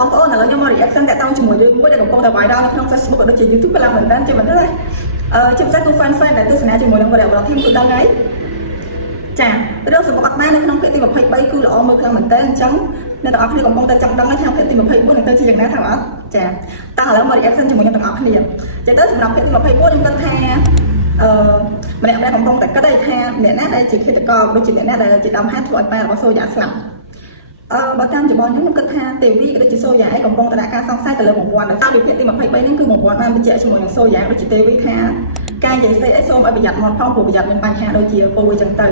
បងប្អូនឥឡូវខ្ញុំមក reaction តាក់ទងជាមួយរឿងមួយដែលកំពុងតែ viral នៅក្នុង Facebook ក៏ដូចជា YouTube ក៏ឡើងមែនតើជាមិនទេជាពិសេសទូ fan ដែលទស្សនាជាមួយនឹងវត្តធីមគឺដឹងហើយចារឿងសម្បត្តិអត់ដែរនៅក្នុងភាគទី23គឺល្អមើលខ្លាំងមែនតើអញ្ចឹងអ្នកទាំងអស់គ្នាកំពុងតែចង់ដឹងថាភាគទី24នឹងទៅជាយ៉ាងណាថាអត់ចាតោះឥឡូវមក reaction ជាមួយខ្ញុំទាំងអស់គ្នាចឹងទៅសម្រាប់ភាគទី24ខ្ញុំគិតថាម្នាក់កំពុងតែគិតថាអ្នកណាដែលជាឃាតករដូចជាអ្នកណាដែលជាដើមហេតុធ្វើឲ្យប៉ែរបស់សូយ៉ាស្លាប់បើតាមចំបល់ខ្ញុំគិតថាទេវីក៏ដូចជាសូយ៉ាឯងកំពុងតែដាក់ការសង្ស័យទៅលើប្រព័ន្ធដោយសារវិភាគទី23ហ្នឹងគឺប្រព័ន្ធបានបញ្ជាក់ជាមួយនឹងសូយ៉ាដូចជាទេវីថាការនិយាយស្ដីអីសូមឲ្យប្រយ័ត្នមកផងព្រោះប្រយ័ត្នមានបញ្ហាដូចជាពោអីចឹងទៅ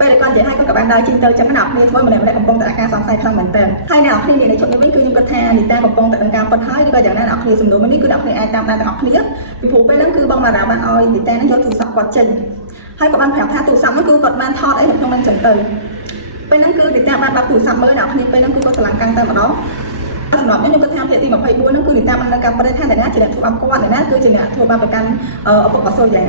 ពេលដែលគាត់និយាយឲ្យគាត់ក៏បានដើរជិះទៅចឹងណាអ្នកគ្នាធ្វើម្នាក់កំពុងតែដាក់ការសង្ស័យខ្លាំងមែនតើហើយអ្នកគ្នានិយាយឈប់នេះវិញគឺខ្ញុំគិតថានីតាកំពុងតែដឹងការពិតហើយឬក៏យ៉ាងណាអ្នកគ្នាសំណួរនេះគឺអ្នកគ្នាអាចតាមដានទាំងអស់គ្នាពីព្រោះពេលហ្នឹងគឺបងតារាបានឲ្យនីតានឹងយកទូរស័ព្ទគាត់ចេញហើយគាត់បានប្រាប់ថាទូរស័ព្ទនោះគឺគាត់បានថតអីនៅក្នុងហ្នឹងចឹងទៅពេលហ្នឹងគឺនីតាបានបាត់ទូរស័ព្ទមើលអ្នកគ្នាពេលហ្នឹងគឺគាត់ស្រឡាញ់កាន់តែម្ដងសម្រាប់ខ្ញុំគិតថាភាគទី24ហ្នឹងគឺនីតាបាននៅការប្រតិថាអ្នកណាជាអ្នកធ្វើបាបគាត់អ្នកណាគឺជាអ្នកធ្វើបាបប្រកាន់ឪពុករបស់សូយ៉ា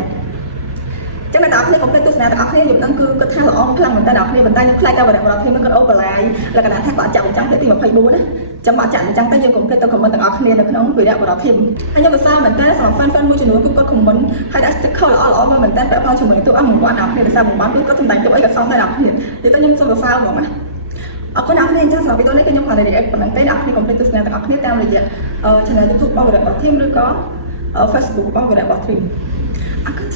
ចឹងអ្នកនរគ្នាកុំភ្លេចទស្សនាទាំងអស់គ្នាខ្ញុំដឹងគឺគាត់ថាល្អខ្លាំងមែនតើអ្នកនរគ្នាប៉ុន្តែខ្ញុំខ្លាចការបរិបទធីមគាត់អូបឡាយលក្ខណៈថាគាត់ចាក់អញ្ចឹងភាគទី24ណាចាំបាក់ចាក់អញ្ចឹងទៅយើងកុំភ្លេចទៅខមមិនទាំងអស់គ្នានៅក្នុងវីដេអូបរិបទធីមហើយខ្ញុំសរសើរមែនតើសម្រាប់ fan មួយចំនួនគឺគាត់ខមមិនហើយដាក់ sticker ល្អមែនតើពាក់ព័ន្ធជាមួយទូអស់មួយគាត់អ្នកនរគ្នាដោយសារមួយគាត់គឺគាត់សម្ដែងទៅអីក៏សមដែរអ្នកនរគ្នានិយាយទៅខ្ញុំសូមសរសើរហ្មងណាអរគុណអ្នកនរគ្នាអញ្ចឹងសម្រាប់វីដេអូនេះគឺខ្ញុំគាត់ react ប៉ុណ្ណឹងទេអ្នកនរគ្នាកុំភ្លេចទស្សនាទាំងអស់គ្នាតាមរយៈ channel YouTube របស់វីដេអូបរិបទធីមឬក៏ Facebook របស់វីដេអូបរិបទធីមអរគុណ